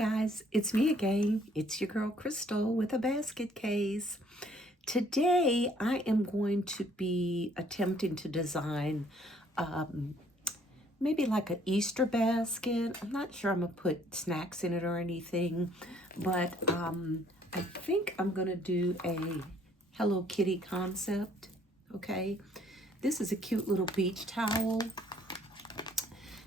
guys, it's me again. It's your girl Crystal with a basket case. Today I am going to be attempting to design maybe like an Easter basket. I'm not sure I'm gonna put snacks in it or anything, but I think I'm gonna do a Hello Kitty concept. Okay, this is a cute little beach towel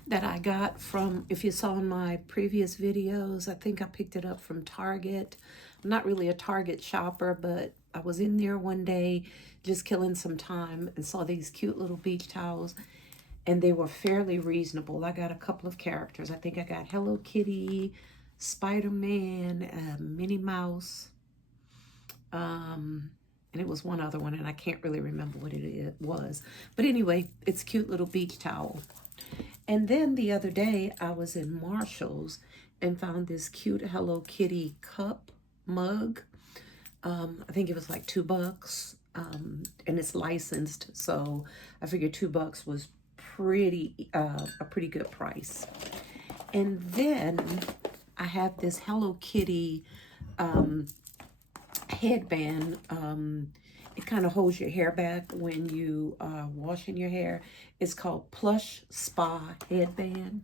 that I got from, if you saw in my previous videos, I think I picked it up from Target. I'm not really a Target shopper, but I was in there one day just killing some time and saw these cute little beach towels, and they were fairly reasonable. I got a couple of characters. I think I got Hello Kitty, Spider-Man, Minnie Mouse, and it was one other one, and I can't really remember what it was. But anyway, it's a cute little beach towel. And then the other day, I was in Marshall's and found this cute Hello Kitty cup mug. I think it was like $2, and it's licensed, so I figured $2 was a pretty good price. And then I have this Hello Kitty headband. It kind of holds your hair back when you are washing your hair. It's called Plush Spa Headband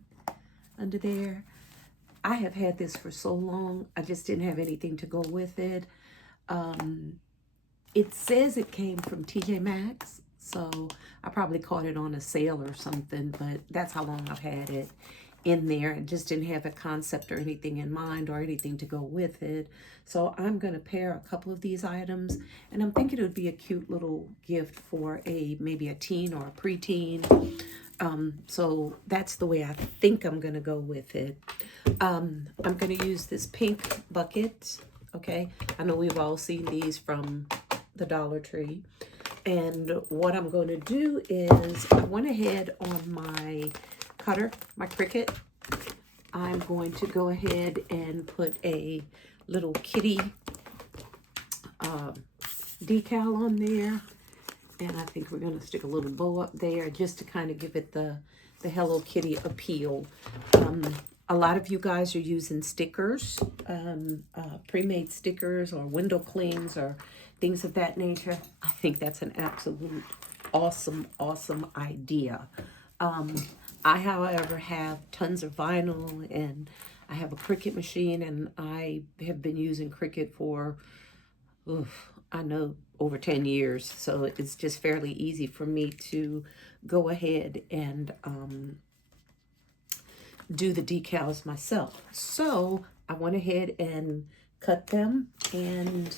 under there. I have had this for so long. I just didn't have anything to go with it. It says it came from TJ Maxx, so I probably caught it on a sale or something, but that's how long I've had it in there and just didn't have a concept or anything in mind or anything to go with it. So I'm going to pair a couple of these items, and I'm thinking it would be a cute little gift for maybe a teen or a preteen. So that's the way I think I'm going to go with it. I'm going to use this pink bucket. Okay, I know we've all seen these from the Dollar Tree. And what I'm going to do is I went ahead on my cutter, my Cricut. I'm going to go ahead and put a little kitty decal on there. And I think we're going to stick a little bow up there just to kind of give it the Hello Kitty appeal. A lot of you guys are using stickers, pre-made stickers or window clings or things of that nature. I think that's an absolute awesome idea. I, however, have tons of vinyl, and I have a Cricut machine, and I have been using Cricut for, I know, over 10 years. So it's just fairly easy for me to go ahead and do the decals myself. So I went ahead and cut them, and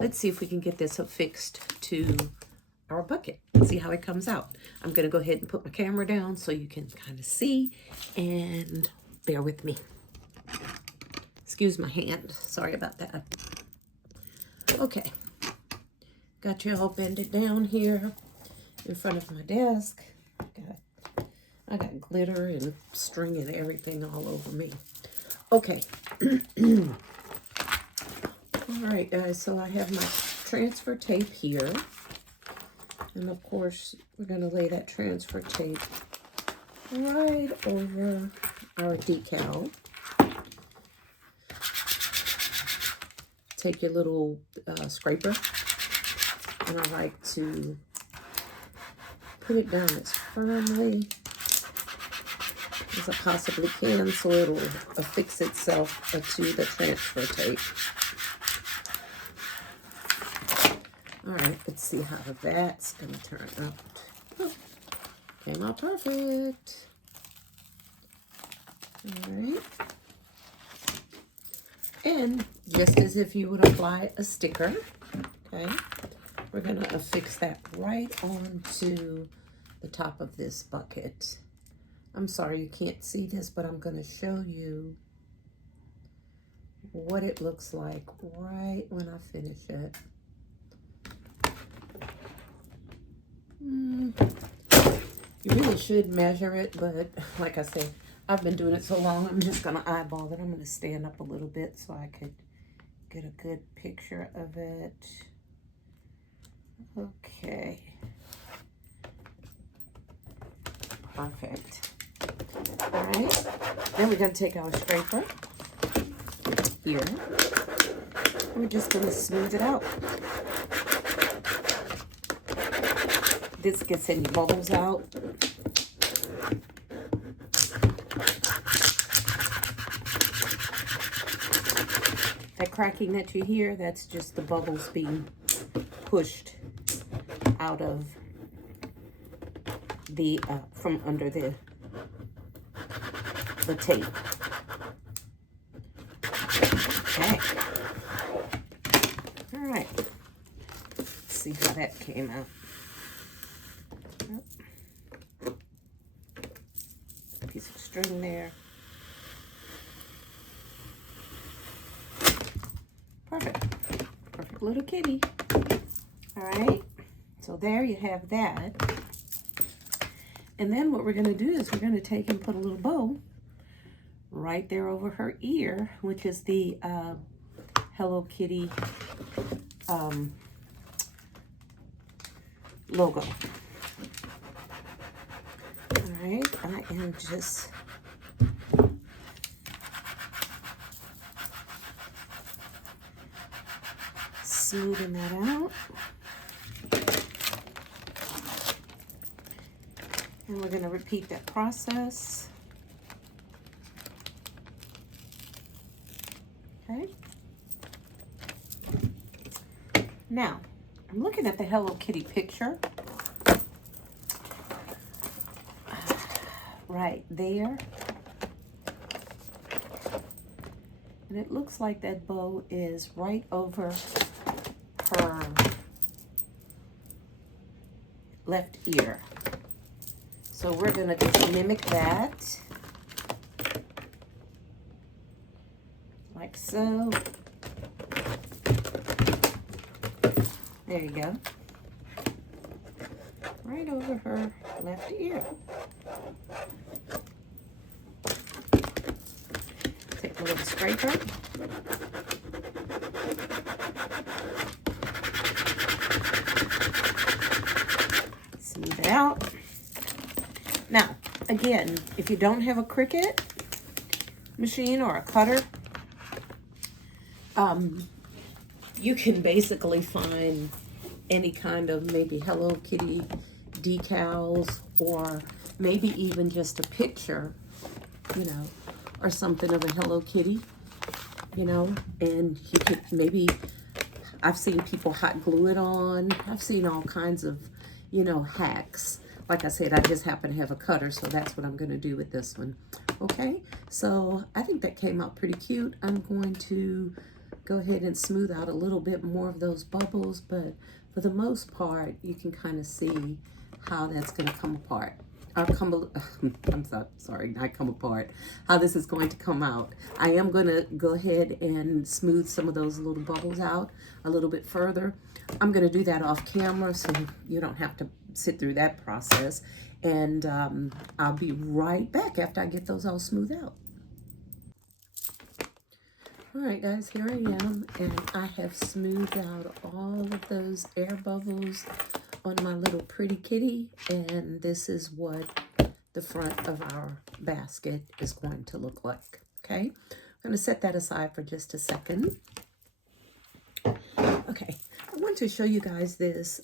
let's see if we can get this affixed to our bucket. See how it comes out. I'm going to go ahead and put my camera down so you can kind of see, and bear with me. Excuse my hand. Sorry about that. Okay. Got you all bended down here in front of my desk. I got glitter and string and everything all over me. Okay. All right, guys, so I have my transfer tape here. And of course, we're going to lay that transfer tape right over our decal. Take your little scraper, and I like to put it down as firmly as I possibly can so it'll affix itself to the transfer tape. All right, let's see how that's gonna turn out. Oh, came out perfect. All right. And just as if you would apply a sticker, okay, we're gonna affix that right onto the top of this bucket. I'm sorry you can't see this, but I'm gonna show you what it looks like right when I finish it. You really should measure it, but like I said, I've been doing it so long, I'm just gonna eyeball it. I'm gonna stand up a little bit so I could get a good picture of it. Okay. Perfect. All right, then we're gonna take our scraper here. We're just going to smooth it out. This gets any bubbles out. That cracking that you hear, that's just the bubbles being pushed out of the, from under the tape. Okay. All right. Let's see how that came out. Piece of string there. Perfect. Perfect little kitty. All right. So there you have that. And then what we're going to do is we're going to take and put a little bow right there over her ear, which is the Hello Kitty logo. All right, I am just smoothing that out. And we're going to repeat that process. Okay. Now, I'm looking at the Hello Kitty picture. Right there. And it looks like that bow is right over her left ear. So we're going to just mimic that. Like so. There you go. Right over her left ear. Take a little scraper. Smooth it out. Now, again, if you don't have a Cricut machine or a cutter, you can basically find any kind of maybe Hello Kitty decals, or maybe even just a picture, you know, or something of a Hello Kitty, you know, and you could maybe, I've seen people hot glue it on. I've seen all kinds of, you know, hacks. Like I said, I just happen to have a cutter, so that's what I'm going to do with this one. Okay, so I think that came out pretty cute. I'm going to go ahead and smooth out a little bit more of those bubbles, but for the most part, you can kind of see how that's going to come apart. Or not come apart. How this is going to come out. I am going to go ahead and smooth some of those little bubbles out a little bit further. I'm going to do that off camera so you don't have to sit through that process. And I'll be right back after I get those all smoothed out. All right, guys, here I am, and I have smoothed out all of those air bubbles on my little pretty kitty, and this is what the front of our basket is going to look like. Okay, I'm going to set that aside for just a second. Okay, I want to show you guys this.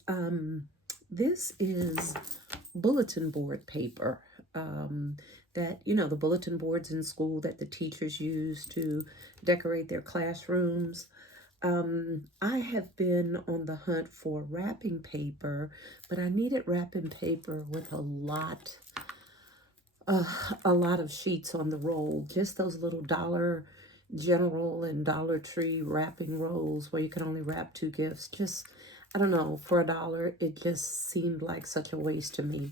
This is bulletin board paper that, you know, the bulletin boards in school that the teachers use to decorate their classrooms. I have been on the hunt for wrapping paper, but I needed wrapping paper with a lot of sheets on the roll. Just those little Dollar General and Dollar Tree wrapping rolls where you can only wrap 2 gifts. Just, I don't know, for $1, it just seemed like such a waste to me.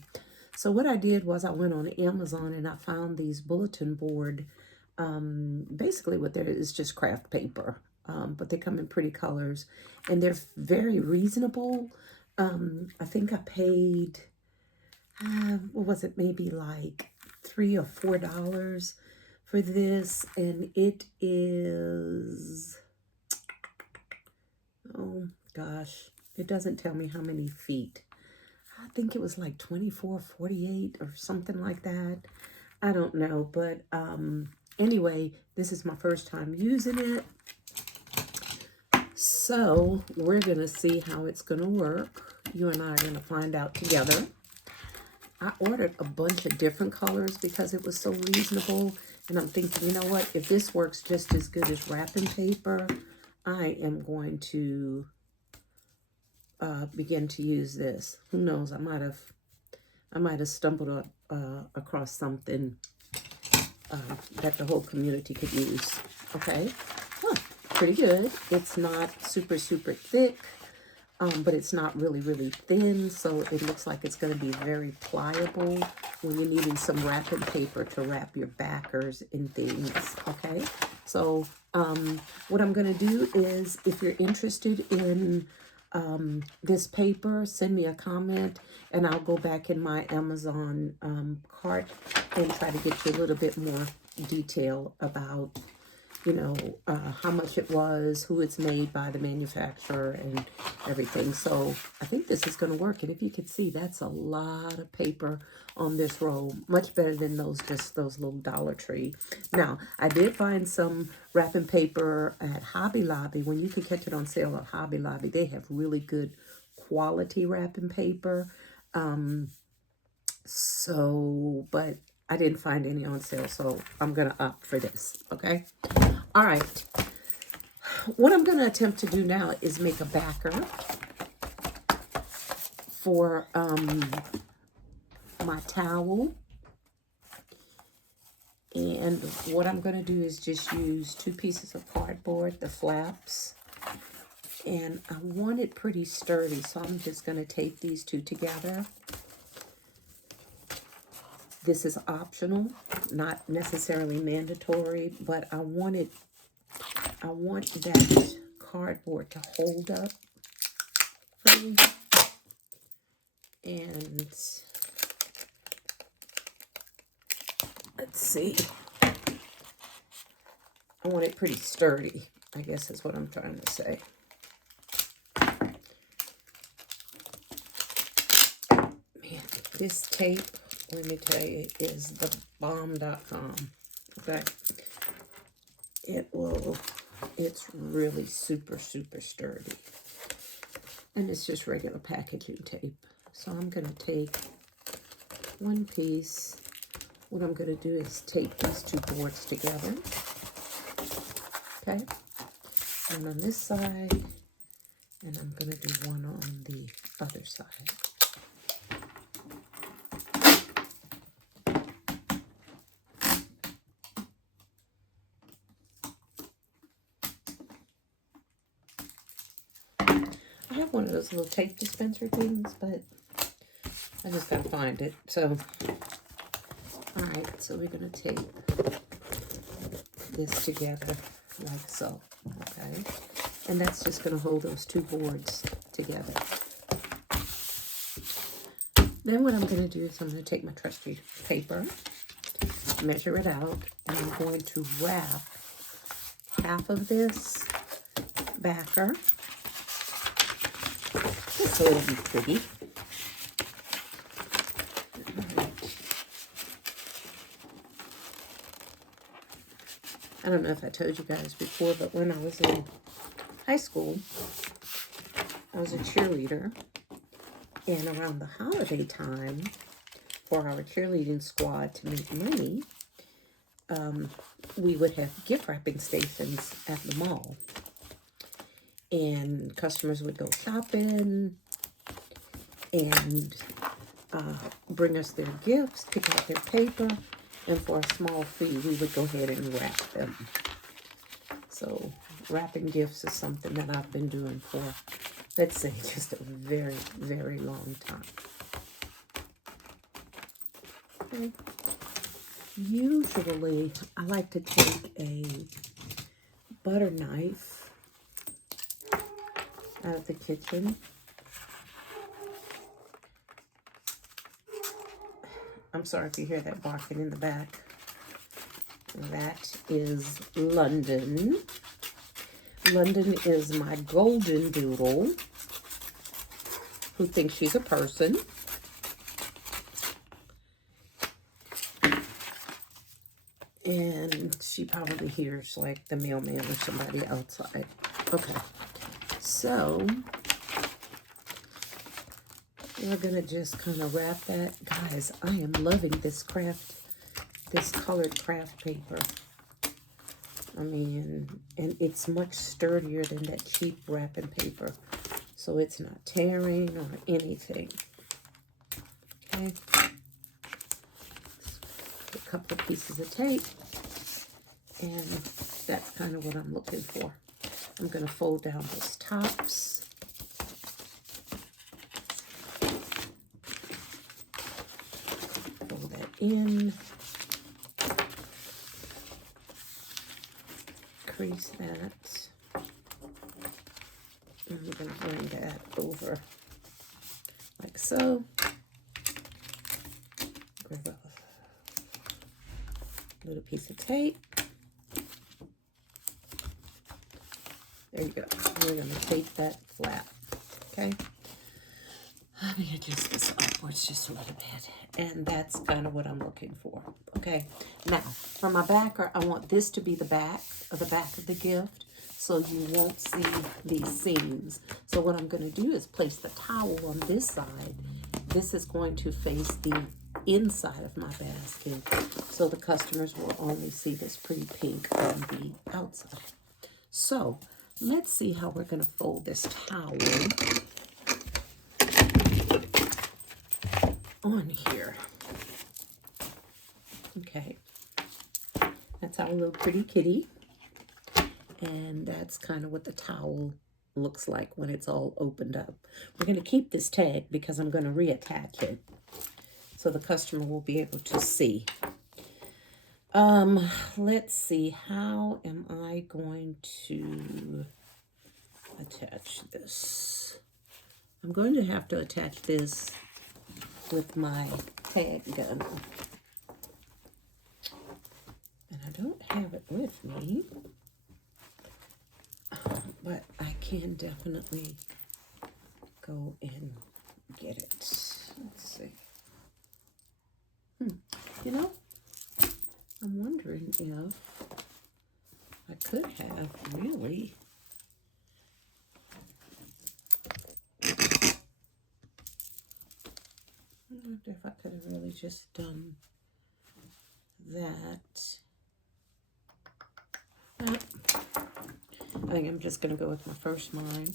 So what I did was I went on Amazon and I found these bulletin board, basically what there is just craft paper, but they come in pretty colors and they're very reasonable. I think I paid, what was it, maybe like $3 or $4 for this, and it is, oh gosh, it doesn't tell me how many feet. I think it was like 24/48 or something like that. I don't know, but anyway, this is my first time using it. So we're going to see how it's going to work. You and I are going to find out together. I ordered a bunch of different colors because it was so reasonable. And I'm thinking, you know what? If this works just as good as wrapping paper, I am going to begin to use this. Who knows? I might have stumbled across something that the whole community could use. Okay, pretty good. It's not super thick, but it's not really thin, so it looks like it's going to be very pliable when you're needing some wrapping paper to wrap your backers and things. Okay, so what I'm going to do is, if you're interested in this paper, send me a comment and I'll go back in my Amazon cart and try to get you a little bit more detail about, you know, how much it was, who it's made by, the manufacturer, and everything. So I think this is going to work. And if you could see, that's a lot of paper on this roll. Much better than those little Dollar Tree. Now, I did find some wrapping paper at Hobby Lobby. When you can catch it on sale at Hobby Lobby, they have really good quality wrapping paper. But I didn't find any on sale, so I'm going to opt for this, okay? All right. What I'm going to attempt to do now is make a backer for my towel. And what I'm going to do is just use 2 pieces of cardboard, the flaps. And I want it pretty sturdy, so I'm just going to tape these 2 together. This is optional, not necessarily mandatory, but I want that cardboard to hold up for me. And let's see. I want it pretty sturdy, I guess is what I'm trying to say. Man, this tape, let me tell you, is the bomb.com. Okay. It's really super sturdy. And it's just regular packaging tape. So I'm going to take 1 piece. What I'm going to do is tape these 2 boards together. Okay. One on this side, and I'm going to do one on the other side. I have one of those little tape dispenser things, but I just gotta find it. So, all right, so we're gonna tape this together like so, okay? And that's just gonna hold those 2 boards together. Then what I'm gonna do is I'm gonna take my trusty paper, measure it out, and I'm going to wrap half of this backer, just so it'll be pretty. I don't know if I told you guys before, but when I was in high school, I was a cheerleader. And around the holiday time, for our cheerleading squad to make money, we would have gift wrapping stations at the mall. And customers would go shopping and bring us their gifts, pick out their paper, and for a small fee, we would go ahead and wrap them. So wrapping gifts is something that I've been doing for, let's say, just a very long time. Okay. Usually, I like to take a butter knife out of the kitchen. I'm sorry if you hear that barking in the back. That is London. London is my golden doodle who thinks she's a person. And she probably hears like the mailman or somebody outside. Okay. So we're gonna just kind of wrap that. Guys, I am loving this colored craft paper. I mean, and it's much sturdier than that cheap wrapping paper. So it's not tearing or anything. Okay. A couple of pieces of tape. And that's kind of what I'm looking for. I'm going to fold down those tops. Fold that in. Crease that. And I'm going to bring that over like so. Grab a little piece of tape. There you go. We're going to tape that flat. Okay. Let me adjust this upwards just a little bit. And that's kind of what I'm looking for. Okay. Now, for my backer, I want this to be the back of the gift, so you won't see these seams. So what I'm going to do is place the towel on this side. This is going to face the inside of my basket, so the customers will only see this pretty pink on the outside. So let's see how we're going to fold this towel on here. Okay, that's our little pretty kitty, and that's kind of what the towel looks like when it's all opened up. We're going to keep this tag because I'm going to reattach it so the customer will be able to see. Let's see, how am I going to attach this? I'm going to have to attach this with my tag gun. And I don't have it with me, but I can definitely go and get it. Let's see. You know, I'm wondering if I could have really if I could have really just done that. I think I'm just going to go with my first line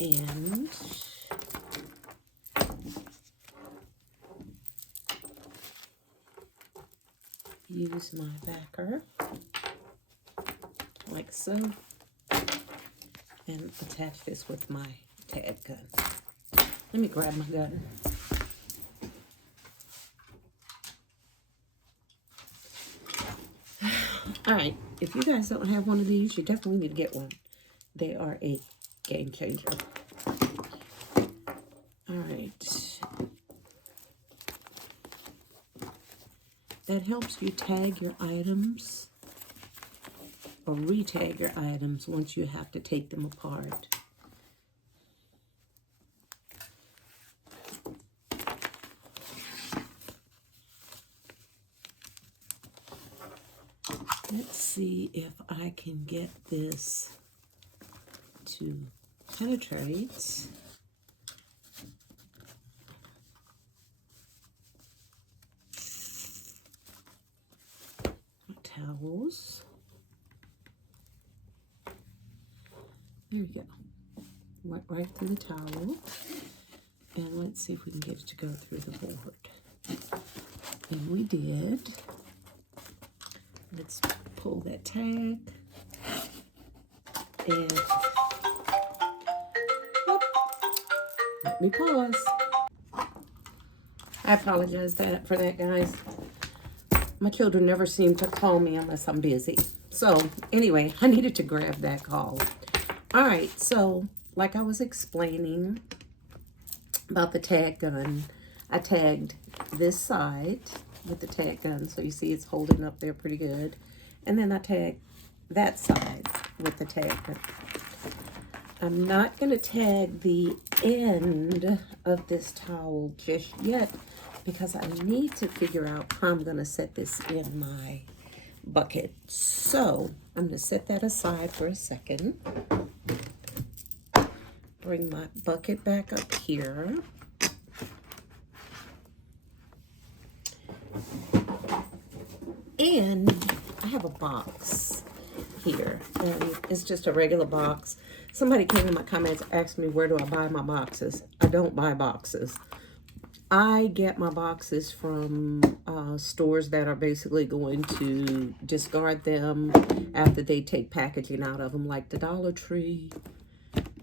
and use my backer like so and attach this with my tag gun. Let me grab my gun. All right, if you guys don't have one of these, you definitely need to get one. They are a game changer. All right. That helps you tag your items or re-tag your items once you have to take them apart. Let's see if I can get this to penetrate. My towels. There you go. Went right through the towel. And let's see if we can get it to go through the board. And we did. Let's pull that tag. And whoop, let me pause. I apologize for that, guys. My children never seem to call me unless I'm busy. So anyway, I needed to grab that call. All right, so like I was explaining about the tag gun, I tagged this side with the tag gun, so you see it's holding up there pretty good. And then I tagged that side with the tag gun. I'm not going to tag the end of this towel just yet because I need to figure out how I'm going to set this in my bucket. So I'm going to set that aside for a second. Bring my bucket back up here. And I have a box here, and it's just a regular box. Somebody came in my comments, asked me, where do I buy my boxes? I don't buy boxes. I get my boxes from stores that are basically going to discard them after they take packaging out of them, like the Dollar Tree.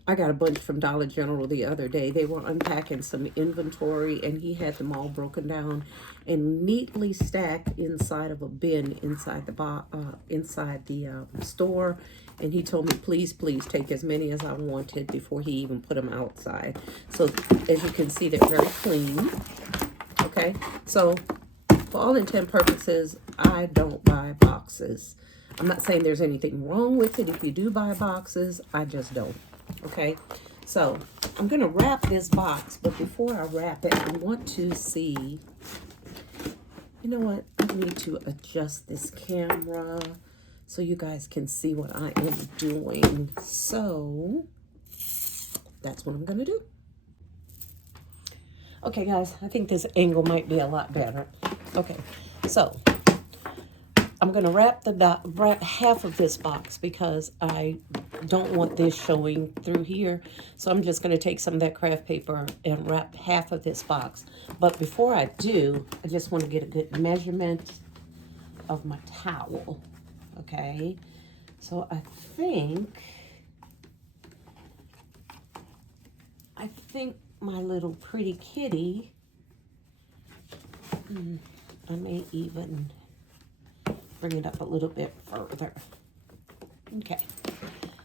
I got a bunch from Dollar General the other day. They were unpacking some inventory, and he had them all broken down and neatly stacked inside of a bin inside the store. And he told me, please, please take as many as I wanted before he even put them outside. So as you can see, they're very clean. Okay, so for all intent purposes, I don't buy boxes. I'm not saying there's anything wrong with it if you do buy boxes. I just don't. Okay, so I'm going to wrap this box, but before I wrap it, I want to see, you know what, I need to adjust this camera so you guys can see what I am doing. So that's what I'm going to do. Okay, guys, I think this angle might be a lot better. Okay, so I'm going to wrap half of this box because I don't want this showing through here. So I'm just going to take some of that craft paper and wrap half of this box. But before I do, I just want to get a good measurement of my towel. Okay, so I think my little pretty kitty, I may even bring it up a little bit further. Okay,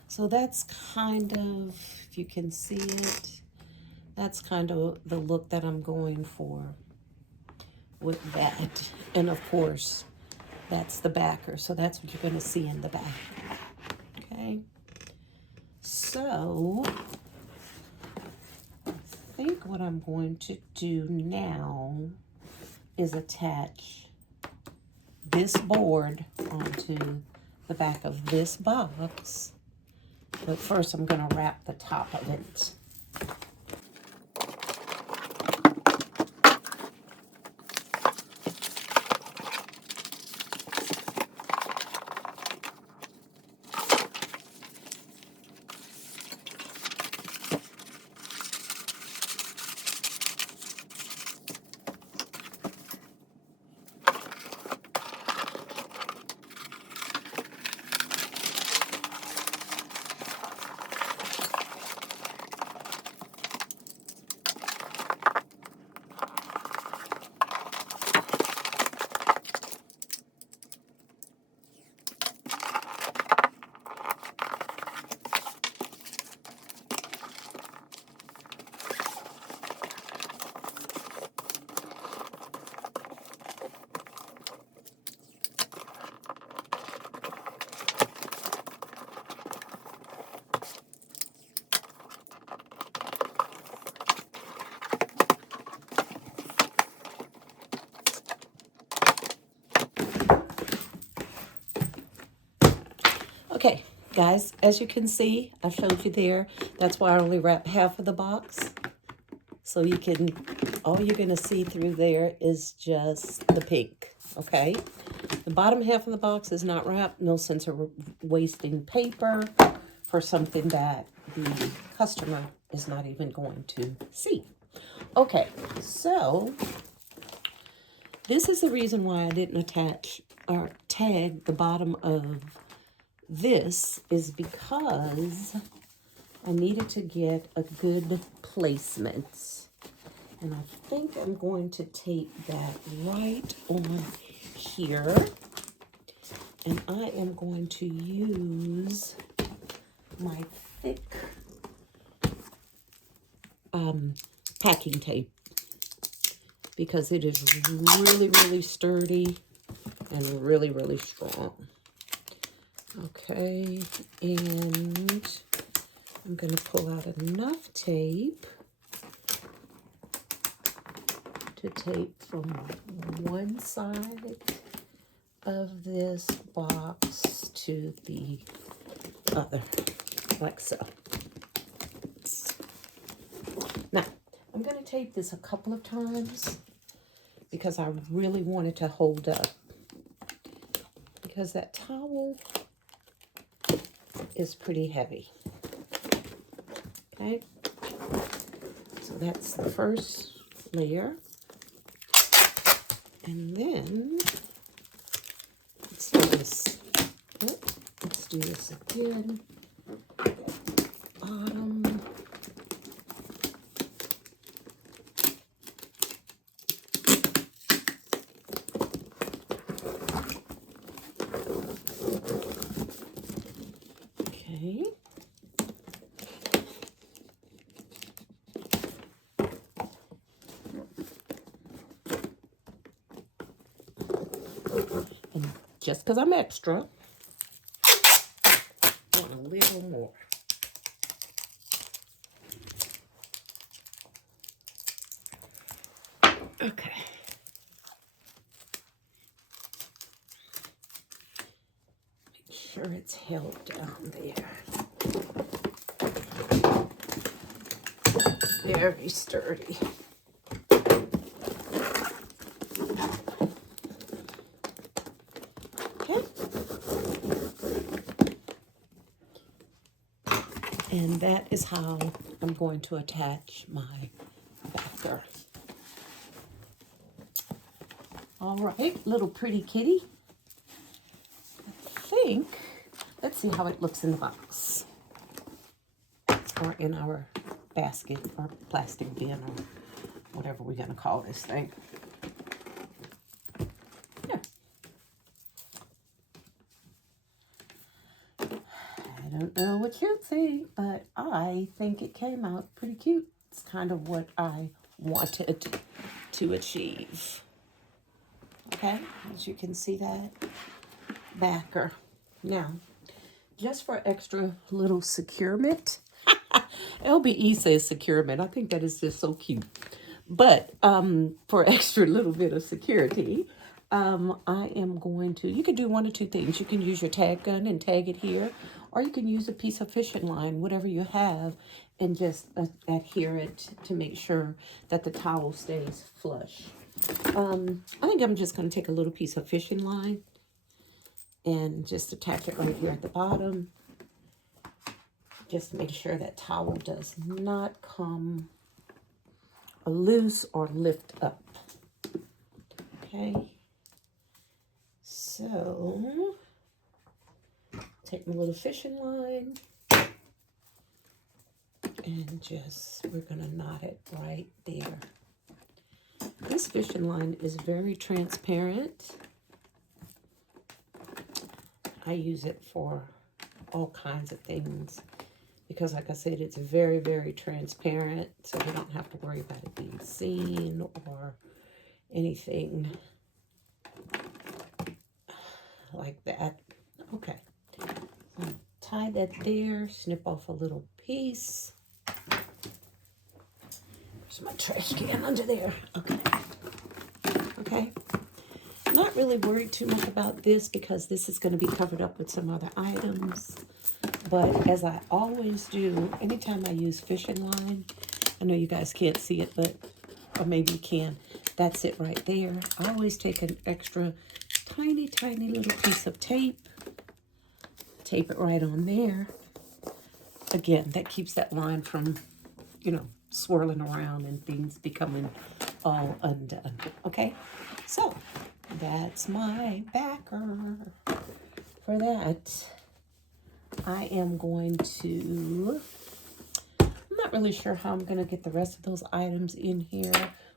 so that's kind of, if you can see it, that's kind of the look that I'm going for with that. And of course, that's the backer, so that's what you're going to see in the back. Okay, so I think what I'm going to do now is attach this board onto the back of this box, but first I'm going to wrap the top of it. Okay, guys, as you can see, I showed you there. That's why I only wrapped half of the box. So you can, all you're going to see through there is just the pink, okay? The bottom half of the box is not wrapped. No sense of wasting paper for something that the customer is not even going to see. Okay, so this is the reason why I didn't attach or tag the bottom of this, is because I needed to get a good placement. And I think I'm going to tape that right on here. And I am going to use my thick packing tape because it is really, really sturdy and really, really strong. Okay, and I'm going to pull out enough tape to tape from one side of this box to the other, like so. Now, I'm going to tape this a couple of times because I really want it to hold up. Because that towel is pretty heavy. Okay, so that's the first layer. And then let's do this. Let's do this again. Bottom. Okay. And just because I'm extra, want a little more. Okay. Make sure it's held down there. Very sturdy. Okay. And that is how I'm going to attach my backer. All right, little pretty kitty. I think, let's see how it looks in the box. Or in our basket or plastic bin or whatever we're going to call this thing. Yeah. I don't know what you think, but I think it came out pretty cute. It's kind of what I wanted to achieve. Okay, as you can see that backer. Now, just for extra little securement, LBE says securement. I think that is just so cute. But for extra little bit of security, I am going to, you can do one or two things. You can use your tag gun and tag it here, or you can use a piece of fishing line, whatever you have, and just adhere it to make sure that the towel stays flush. I think I'm just going to take a little piece of fishing line and just attach it right here at the bottom. Just make sure that towel does not come loose or lift up. Okay. So, take my little fishing line and just, we're going to knot it right there. This fishing line is very transparent. I use it for all kinds of things because, like I said, it's very, very transparent, so we don't have to worry about it being seen or anything like that. Okay, so tie that there, snip off a little piece. There's my trash can under there. Okay. Okay. Not really worried too much about this because this is going to be covered up with some other items. But as I always do, anytime I use fishing line, I know you guys can't see it, but, or maybe you can. That's it right there. I always take an extra tiny, tiny little piece of tape. Tape it right on there. Again, that keeps that line from, you know, swirling around and things becoming all undone. Okay, so that's my backer for that. I am going to, I'm not really sure how I'm going to get the rest of those items in here.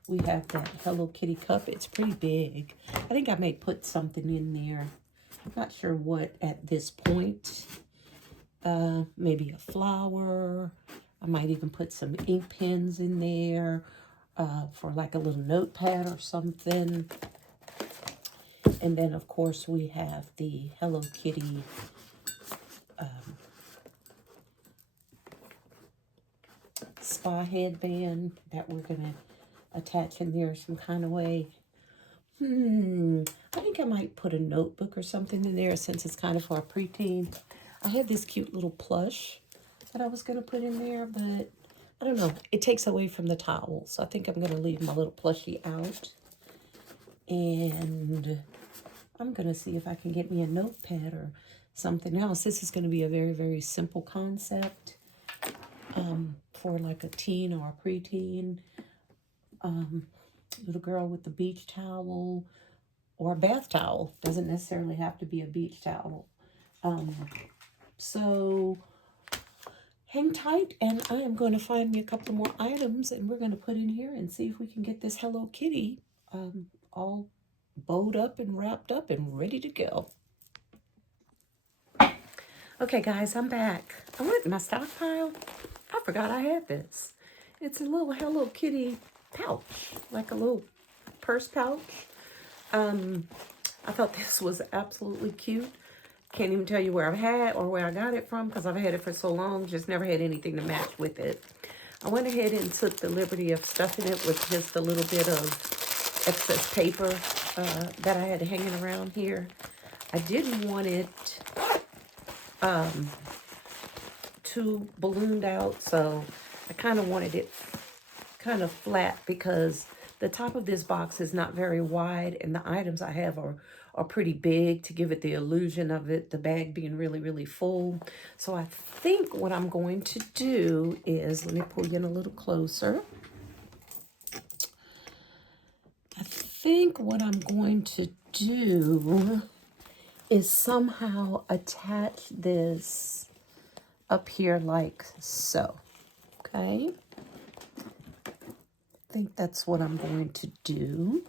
We have that Hello Kitty cup. It's pretty big. I think I may put something in there. I'm not sure what at this point. Maybe a flower. I might even put some ink pens in there for like a little notepad or something. And then, of course, we have the Hello Kitty spa headband that we're going to attach in there some kind of way. I think I might put a notebook or something in there since it's kind of for a preteen. I had this cute little plush that I was going to put in there, but I don't know. It takes away from the towel, so I think I'm going to leave my little plushie out. And I'm going to see if I can get me a notepad or something else. This is going to be a very, very simple concept for like a teen or a preteen. Little girl with a beach towel or a bath towel. Doesn't necessarily have to be a beach towel. So hang tight, and I am going to find me a couple more items, and we're going to put in here and see if we can get this Hello Kitty all bowed up and wrapped up and ready to go. Okay, guys, I'm back. I went in my stockpile. I forgot I had this. It's a little Hello Kitty pouch, like a little purse pouch. I thought this was absolutely cute. Can't even tell you where I've had or where I got it from because I've had it for so long, just never had anything to match with it. I went ahead and took the liberty of stuffing it with just a little bit of excess paper that I had hanging around here. I didn't want it too ballooned out, so I kind of wanted it kind of flat because the top of this box is not very wide and the items I have are pretty big to give it the illusion of it, the bag being really, really full. So I think what I'm going to do is, let me pull you in a little closer. I think what I'm going to do is somehow attach this up here like so, okay? I think that's what I'm going to do.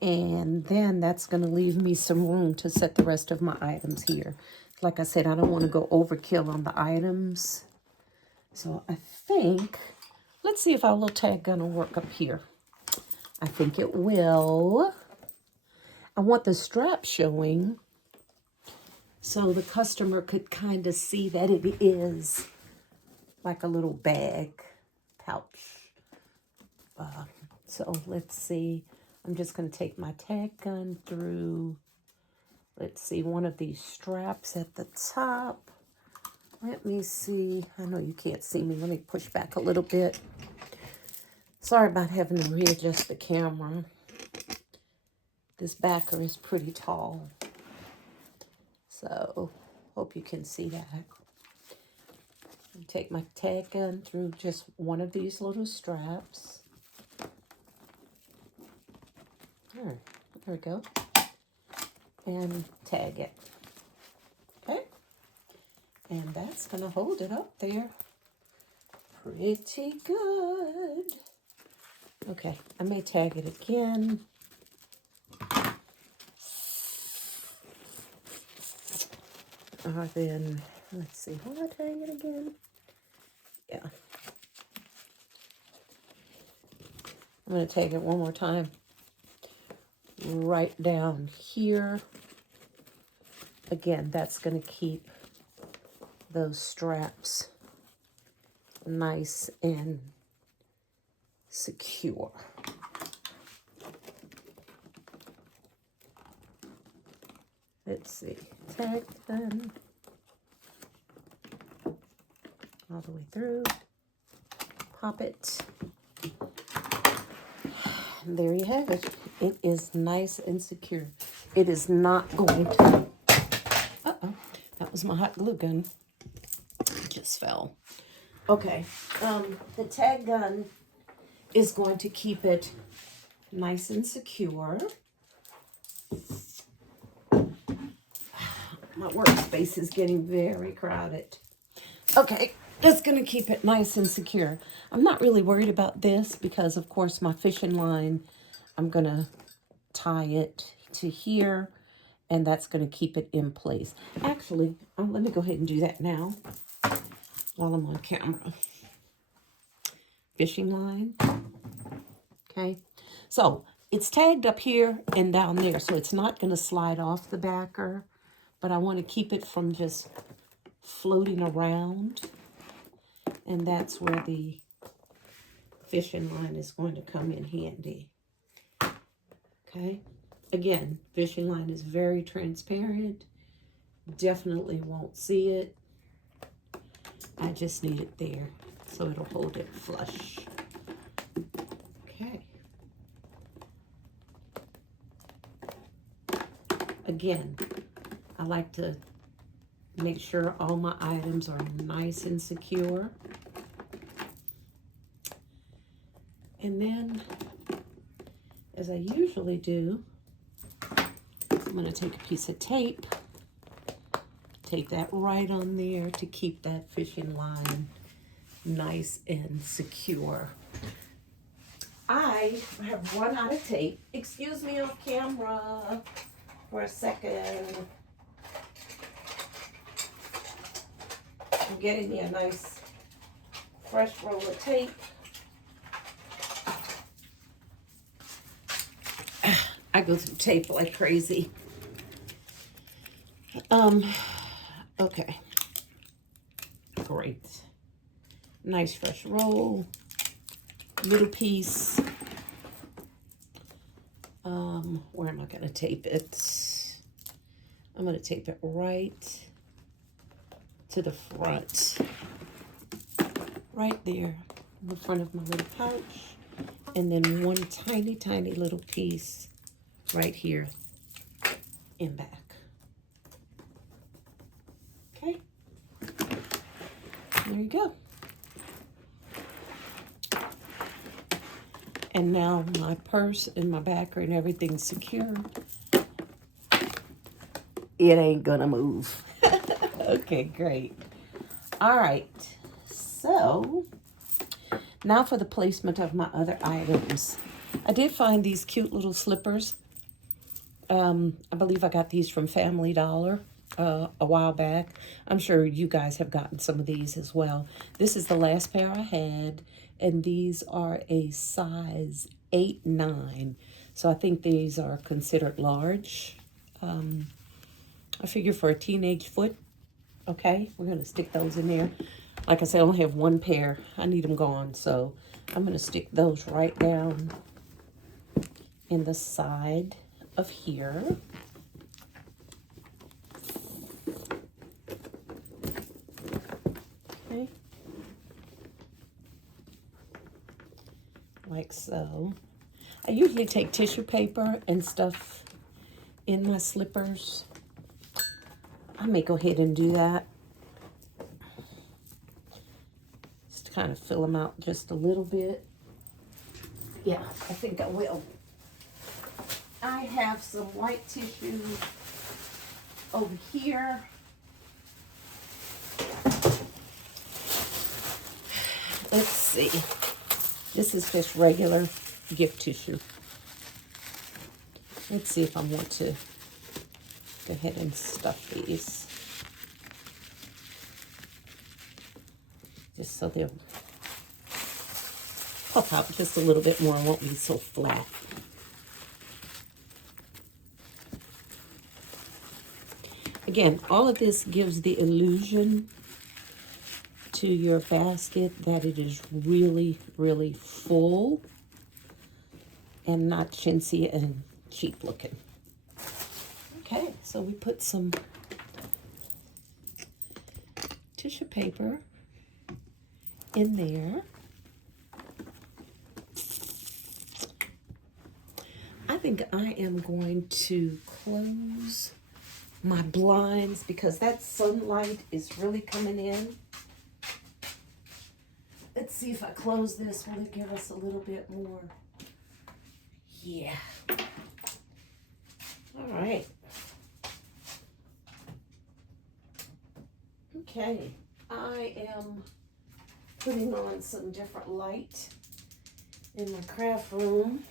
And then that's going to leave me some room to set the rest of my items here. Like I said, I don't want to go overkill on the items. So I think, let's see if our little tag gun will work up here. I think it will. I want the strap showing so the customer could kind of see that it is like a little bag pouch. So let's see. I'm just going to take my tag gun through, let's see, one of these straps at the top. Let me see. I know you can't see me. Let me push back a little bit. Sorry about having to readjust the camera. This backer is pretty tall. So, hope you can see that. Take my tag gun through just one of these little straps. There we go. And tag it. Okay. And that's going to hold it up there. Pretty good. Okay, I may tag it again. Then, let's see, will I tag it again? Yeah. I'm going to tag it one more time. Right down here. Again, that's going to keep those straps nice and secure. Let's see, tag them all the way through, pop it, and there you have it. It is nice and secure. It is not going to, that was my hot glue gun. It just fell. Okay, the tag gun is going to keep it nice and secure. My workspace is getting very crowded. Okay, it's going to keep it nice and secure. I'm not really worried about this because, of course, my fishing line, I'm going to tie it to here, and that's going to keep it in place. Actually, let me go ahead and do that now while I'm on camera. Fishing line. Okay, so it's tagged up here and down there, so it's not going to slide off the backer, but I want to keep it from just floating around, and that's where the fishing line is going to come in handy. Okay. Again, fishing line is very transparent. Definitely won't see it. I just need it there so it'll hold it flush. Okay. Again, I like to make sure all my items are nice and secure. And then, as I usually do, I'm going to take a piece of tape, take that right on there to keep that fishing line nice and secure. I have run out of tape. Excuse me off camera for a second. I'm getting me a nice fresh roll of tape. I go through tape like crazy. Okay. Great. Nice fresh roll. Little piece. Where am I going to tape it? I'm going to tape it right to the front. Right there in the front of my little pouch. And then one tiny, tiny little piece right here in back. Okay. There you go. And now my purse and my backer and everything's secure. It ain't gonna move. Okay, great. All right, so now for the placement of my other items. I did find these cute little slippers. I believe I got these from Family Dollar a while back. I'm sure you guys have gotten some of these as well. This is the last pair I had, and these are a size 8-9. So I think these are considered large. I figure for a teenage foot, okay, we're going to stick those in there. Like I said, I only have one pair. I need them gone, so I'm going to stick those right down in the side of here. Okay. Like so. I usually take tissue paper and stuff in my slippers. I may go ahead and do that. Just to kind of fill them out just a little bit. Yeah, I think I will. I have some white tissue over here. Let's see. This is just regular gift tissue. Let's see if I want to go ahead and stuff these. Just so they'll puff out just a little bit more and won't be so flat. Again, all of this gives the illusion to your basket that it is really, really full and not chintzy and cheap looking. Okay, so we put some tissue paper in there. I think I am going to close my blinds because that sunlight is really coming in. Let's see if I close this. Will it give us a little bit more? Yeah. All right. Okay. I am putting on some different light in my craft room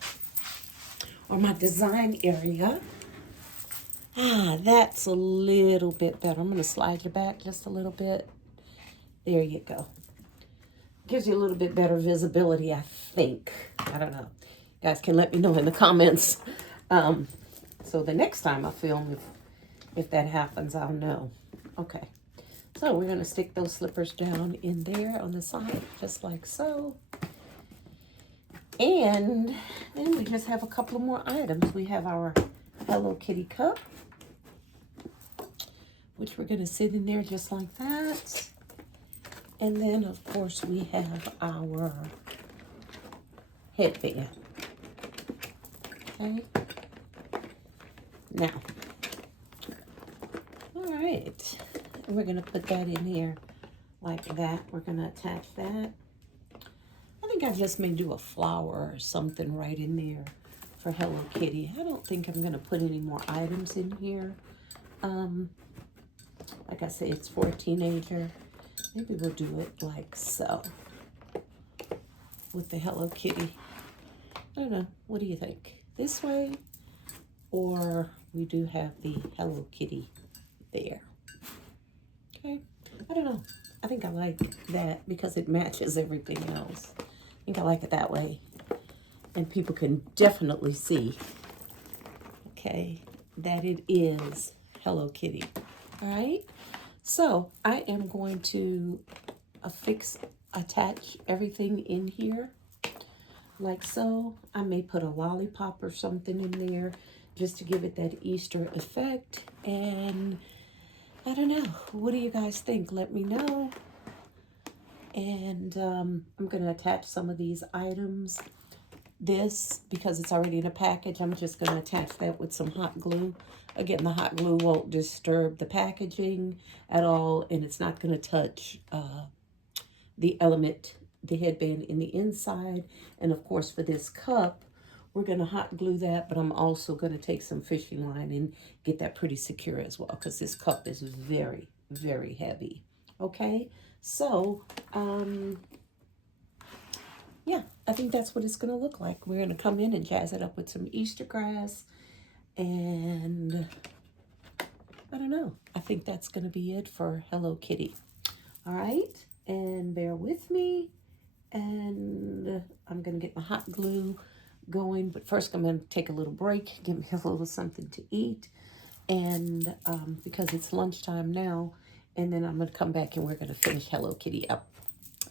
or my design area. That's a little bit better. I'm going to slide you back just a little bit. There you go. Gives you a little bit better visibility, I think. I don't know. You guys can let me know in the comments. So the next time I film, if that happens, I'll know. Okay. So we're going to stick those slippers down in there on the side, just like so. And then we just have a couple of more items. We have our Hello Kitty cup, which we're going to sit in there just like that. And then, of course, we have our headband. Okay. Now, all right. And we're going to put that in here like that. We're going to attach that. I think I just may do a flower or something right in there for Hello Kitty. I don't think I'm going to put any more items in here. Like I say, it's for a teenager. Maybe we'll do it like so with the Hello Kitty. I don't know. What do you think? This way? Or we do have the Hello Kitty there. Okay. I don't know. I think I like that because it matches everything else. I think I like it that way. And people can definitely see, okay, that it is Hello Kitty. All right. So I am going to attach everything in here like so. I may put a lollipop or something in there just to give it that Easter effect. And I don't know. What do you guys think? Let me know. And I'm going to attach some of these items. This, because it's already in a package, I'm just going to attach that with some hot glue. Again, the hot glue won't disturb the packaging at all, and it's not going to touch the element, the headband in the inside. And of course, for this cup, we're going to hot glue that, but I'm also going to take some fishing line and get that pretty secure as well, because this cup is very, very heavy. Okay, so yeah, I think that's what it's going to look like. We're going to come in and jazz it up with some Easter grass. And I don't know. I think that's going to be it for Hello Kitty. All right. And bear with me. And I'm going to get my hot glue going. But first, I'm going to take a little break. Give me a little something to eat. And because it's lunchtime now. And then I'm going to come back and we're going to finish Hello Kitty up.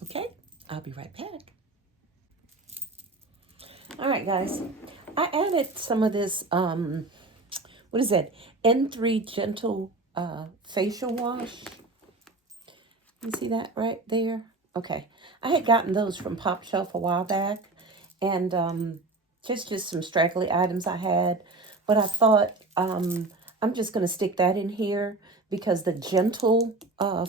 Okay? I'll be right back. All right, guys. I added some of this, what is that? N3 Gentle Facial Wash. You see that right there? Okay. I had gotten those from Pop Shelf a while back. And just some straggly items I had. But I thought I'm just going to stick that in here because the Gentle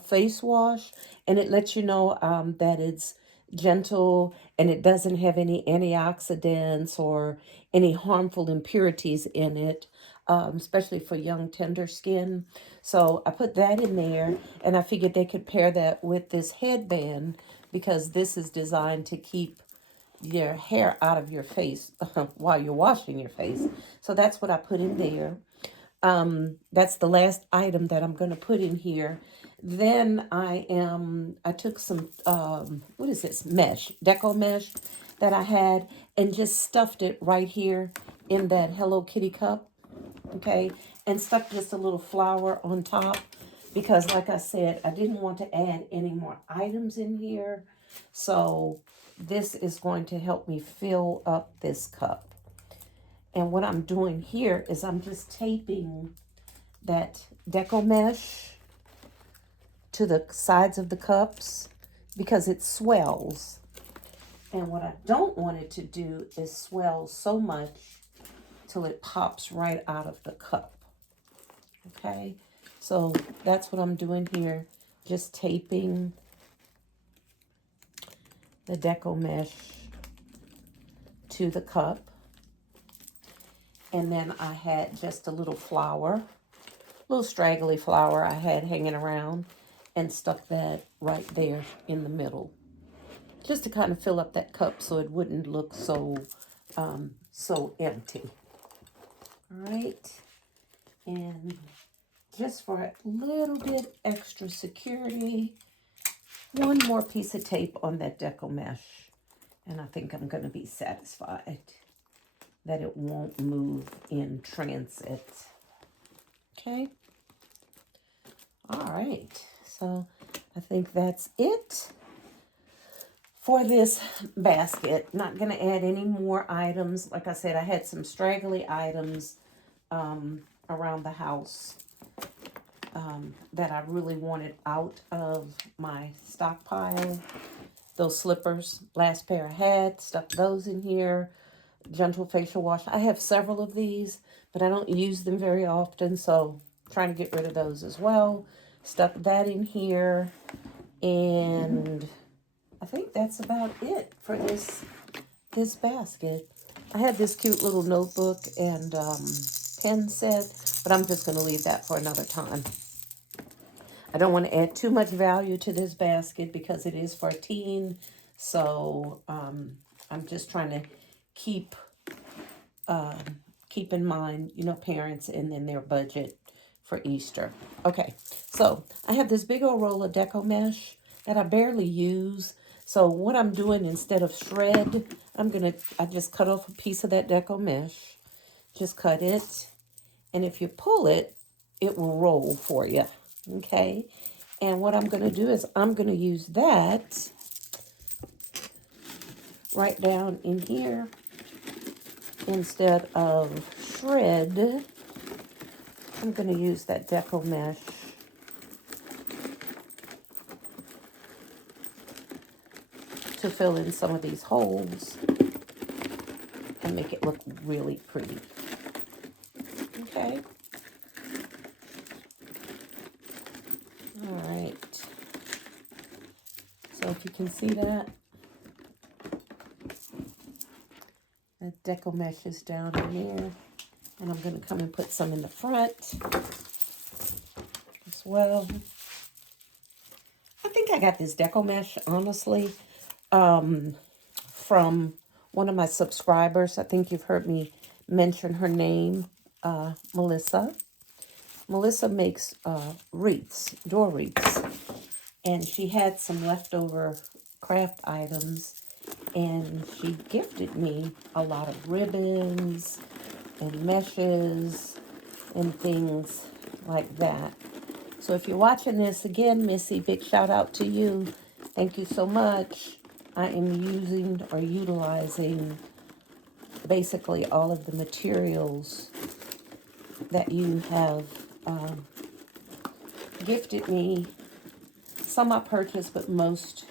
face wash, and it lets you know that it's gentle and it doesn't have any antioxidants or any harmful impurities in it, especially for young tender skin. So I put that in there, and I figured they could pair that with this headband because this is designed to keep your hair out of your face while you're washing your face. So that's what I put in there. That's the last item that I'm going to put in here. Then I took some, what is this, mesh, deco mesh that I had, and just stuffed it right here in that Hello Kitty cup, okay, and stuck just a little flower on top because, like I said, I didn't want to add any more items in here, so this is going to help me fill up this cup. And what I'm doing here is I'm just taping that deco mesh to the sides of the cups because it swells. And what I don't want it to do is swell so much till it pops right out of the cup. Okay, so that's what I'm doing here. Just taping the deco mesh to the cup. And then I had just a little flower, little straggly flower I had hanging around, and stuck that right there in the middle, just to kind of fill up that cup so it wouldn't look so empty. All right, and just for a little bit extra security, one more piece of tape on that deco mesh, and I think I'm going to be satisfied that it won't move in transit. Okay. All right. So I think that's it for this basket. Not going to add any more items. Like I said, I had some straggly items around the house that I really wanted out of my stockpile. Those slippers, last pair I had, stuck those in here. Gentle facial wash. I have several of these, but I don't use them very often, so I'm trying to get rid of those as well. Stuck that in here, and I think that's about it for this basket. I had this cute little notebook and pen set, but I'm just going to leave that for another time. I don't want to add too much value to this basket because it is for a teen. So I'm just trying to keep in mind, you know, parents and then their budget for Easter. Okay, so I have this big old roll of Deco Mesh that I barely use. So what I'm doing, instead of shred, I just cut off a piece of that Deco Mesh. Just cut it. And if you pull it, it will roll for you. Okay, and what I'm going to do is I'm going to use that right down in here instead of shred. I'm going to use that Deco Mesh to fill in some of these holes and make it look really pretty. Okay. All right. So if you can see that, the Deco Mesh is down in there. And I'm going to come and put some in the front as well. I think I got this Deco Mesh, honestly, from one of my subscribers. I think you've heard me mention her name, Melissa. Melissa makes wreaths, door wreaths. And she had some leftover craft items. And she gifted me a lot of ribbons and meshes and things like that. So if you're watching this, again, Missy, big shout out to you. Thank you so much. I am using or utilizing basically all of the materials that you have gifted me. Some I purchased, but most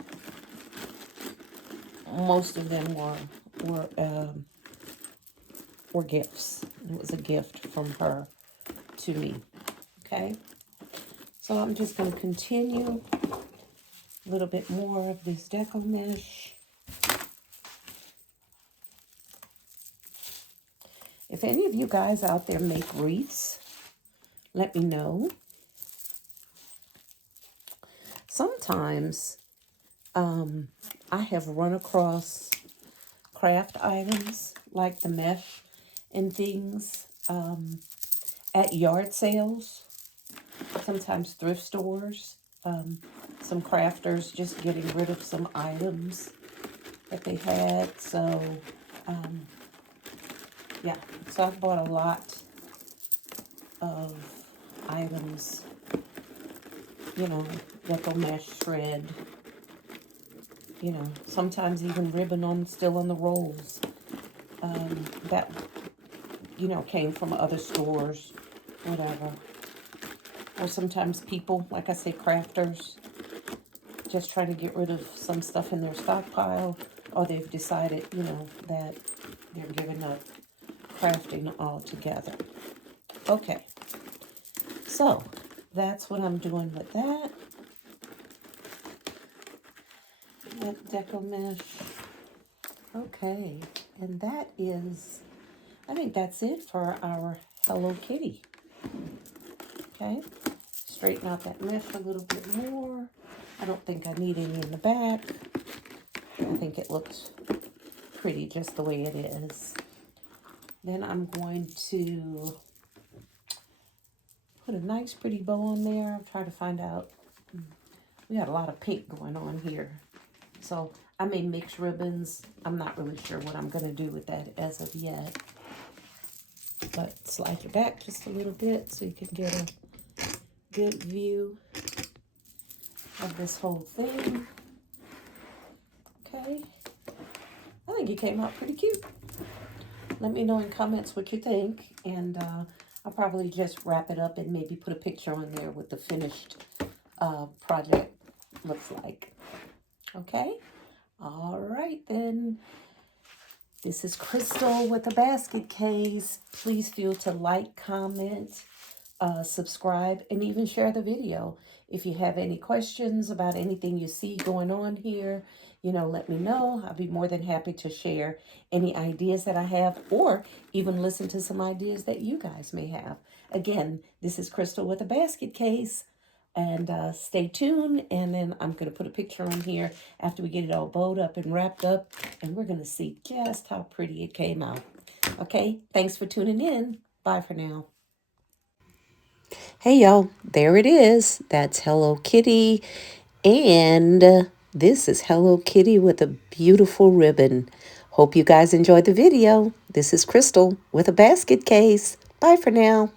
of them were gifts. It was a gift from her to me. Okay, so I'm just going to continue a little bit more of this Deco Mesh. If any of you guys out there make wreaths, let me know. Sometimes I have run across craft items like the mesh and things at yard sales, sometimes thrift stores, some crafters just getting rid of some items that they had. So yeah, so I've bought a lot of items, you know, Deco Mesh, shred, you know, sometimes even ribbon still on the rolls, that, you know, came from other stores, whatever. Or sometimes people, like I say, crafters, just trying to get rid of some stuff in their stockpile, or they've decided, you know, that they're giving up crafting altogether. Okay, so that's what I'm doing with that. That Deco Mesh. Okay, and that is, I think that's it for our Hello Kitty. Okay, straighten out that mesh a little bit more. I don't think I need any in the back. I think it looks pretty just the way it is. Then I'm going to put a nice pretty bow on there. I'll try to find out. We got a lot of pink going on here. So I may mix ribbons. I'm not really sure what I'm going to do with that as of yet. But slide your back just a little bit so you can get a good view of this whole thing. Okay. think it came out pretty cute. Let me know in comments what you think, and I'll probably just wrap it up and maybe put a picture on there with the finished project looks like. Okay? All right, then. This is Crystal with the Basket Case. Please feel to like, comment, subscribe, and even share the video. If you have any questions about anything you see going on here, let me know. I'll be more than happy to share any ideas that I have, or even listen to some ideas that you guys may have. Again, this is Crystal with a Basket Case. And stay tuned, and then I'm going to put a picture on here after we get it all bowed up and wrapped up, and we're going to see just how pretty it came out. Okay, thanks for tuning in. Bye for now. Hey, y'all, there it is. That's Hello Kitty, and this is Hello Kitty with a beautiful ribbon. Hope you guys enjoyed the video. This is Crystal with a Basket Case. Bye for now.